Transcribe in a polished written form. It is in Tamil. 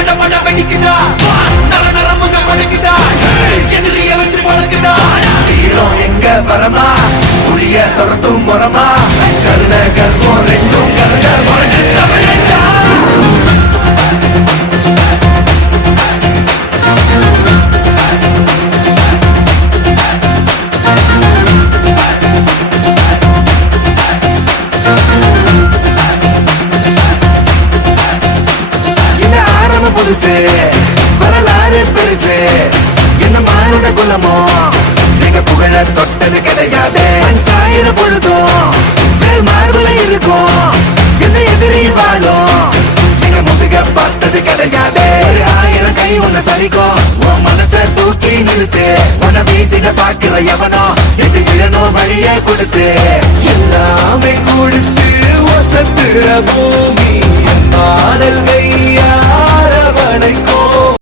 பட பட வெடிக்குதா நர நர முத முடக்குதா எதிரிய வச்சு முழக்குதா வீரம் எங்க வரமா புளிய துரத்தும் முறமா கருண கர்வம் ரெண்டும் கருண முழக்கு தமிழண்டா புதுசு வரலாறு பெருசு என்ன மானுட குலமோ நீங்க புகழ தொட்டது கிடையாது சாயிர பொழுதும் வேல் மார்புல இருக்கும் என்ன எதிரி வாழும் எங்க முதுக பார்த்தது கிடையாது 1000 கை ஒண்ணு சரிக்கும் உன் மனச தூக்கி நிறுத்து உன வீசிட பாக்குற எவனோ எட்டு இழனோ வழிய கொடுத்து எல்லாமே கொடுத்து வசத்துற பூமி பாடல் கை